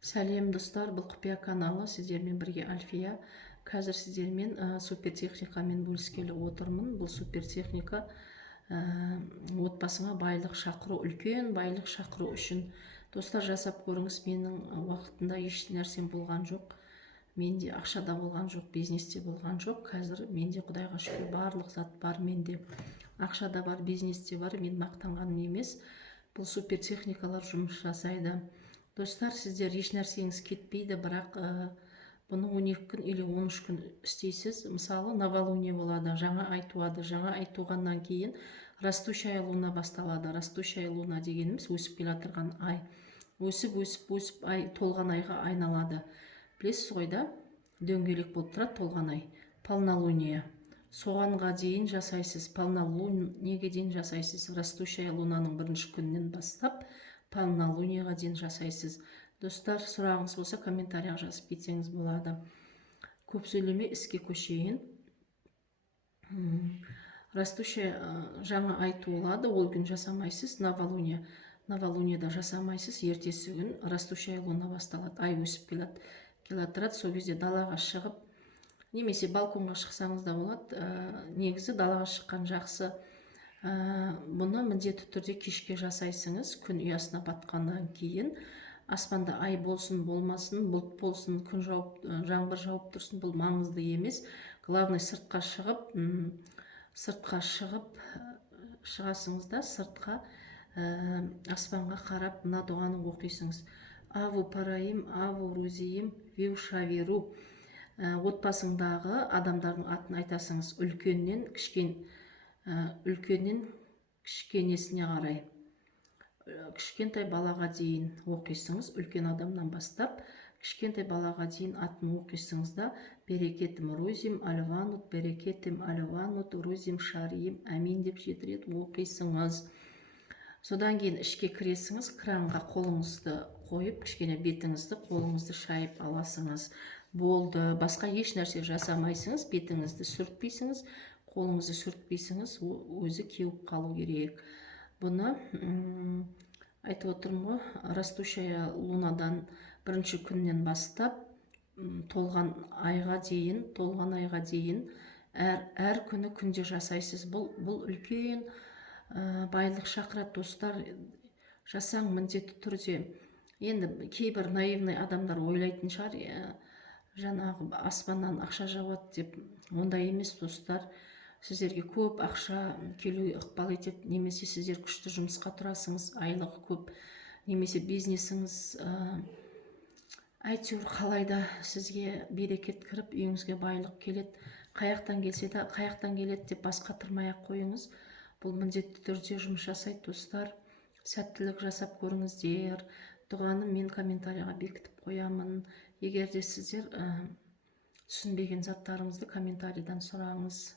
Сәлем достар, бұл құпия каналы, сіздермен бірге Альфия. Қазір сіздермен супер техникамен бөліскелі отырмын. Бұл супер техника отбасыңа байлық шақыру, үлкен байлық шақыру үшін. Достар, жасап көріңіз. Менің уақытында еш нәрсем болған жоқ. Менде ақшада болған жоқ, бизнесте болған жоқ. Қазір менде, Құдайға шүкір, барлық зат бар менде. Ақшада бар, бизнесте бар. Мен мақтанғаным емес. Бұл супер техникалар жұмыс жасайды. Достар, сіздер еш нәрсеңіз кетпейді, бірақ бұны 12 күн или 13 күн істейсіз. Мысалы, новолуние болады, жаңа ай туады. Жаңа ай туғаннан кейін растущая луна басталады. Растущая луна дегеніміз өсіп келе жатырған ай. Өсіп ай толған айға айналады. Білесіз ғой да, дөңгелек болып тұрады толған ай. Полнолуние. Соғанға дейін жасайсыз. Полнолуниеге дейін жасайсыз. Растущая лунаның бірінші күнінен бастап полнолунияға дейін жасайсыз. Достар, сұрағыңыз болса комментарияға жазып кетсеңіз болады. Көп сөйлеме, іске көшейін. Растущая жаңа ай туылады, ол күн жасамайсыз. Новолунияда жасамайсыз. Ертесі күн растущая луна басталады. Ай өсіп келатырады. Сол кезде далаға шығып, немесе балконға шықсаңыз да болады. Негізі далаға шыққан жақсы. Бұны міндетті түрде кешке жасайсыңыз. Күн ұясына батқаннан кейін. Аспанда ай болсын, болмасын, бұлт болсын, күн жауып, жаңбыр жауып тұрсын, бұл маңызды емес. Главный сыртқа шығып шығасыңыз да, сыртқа аспанға қарап мына дұғаны оқисыңыз. Аву параим, аву рузиим, виу шаверу. Отбасыңдағы адамдардың атын айтасыңыз. Үлкеннен кішкенесіне қарай. Кішкентай балаға дейін оқисыңыз. Үлкен адамнан бастап кішкентай балаға дейін атын оқисыңыз да, берекетім рузим альванут, берекетім альванут, рузим шариим, әмин деп 7 рет оқисыңыз. Содан кейін ішке кіресіңіз, кранға қолыңызды қойып, кішкене бетіңізді, қолыңызды шайып аласыңыз. Болды. Басқа еш нәрсе жасамайсыңыз, бетіңізді сүртпейсіңіз, қолыңызды сүртпейсіңіз, өзі кеуіп қалу керек. Бұны айтып отырмын ғой, растущая лунадан бірінші күннен бастап толған айға дейін әр күні күнде жасайсыз. Бұл үлкен байлық шақырады. Достар, жасаң міндетті түрде. Енді кейбір наивный адамдар ойлайтын шығар, жаңағы аспаннан ақша жауады деп. Ондай емес, достар. Сіздерге көп ақша келуге ықпал етеді, немесе сіздер күшті жұмысқа тұрасыңыз, айлығы көп, немесе бизнесіңіз әйтеуір қалайда сізге берекет кіріп, үйіңізге байлық келеді. Қаяқтан келсе де, қаяқтан келеді деп басқа тұрмай-ақ қойыңыз. Бұл міндетті түрде жұмыс жасайды, достар. Сәттілік жасап көріңіздер. Дұғаны мен комментарияға бекітіп қоямын. Егер де сіздер түсінбеген заттарыңызды комментарийдан сұраңыз.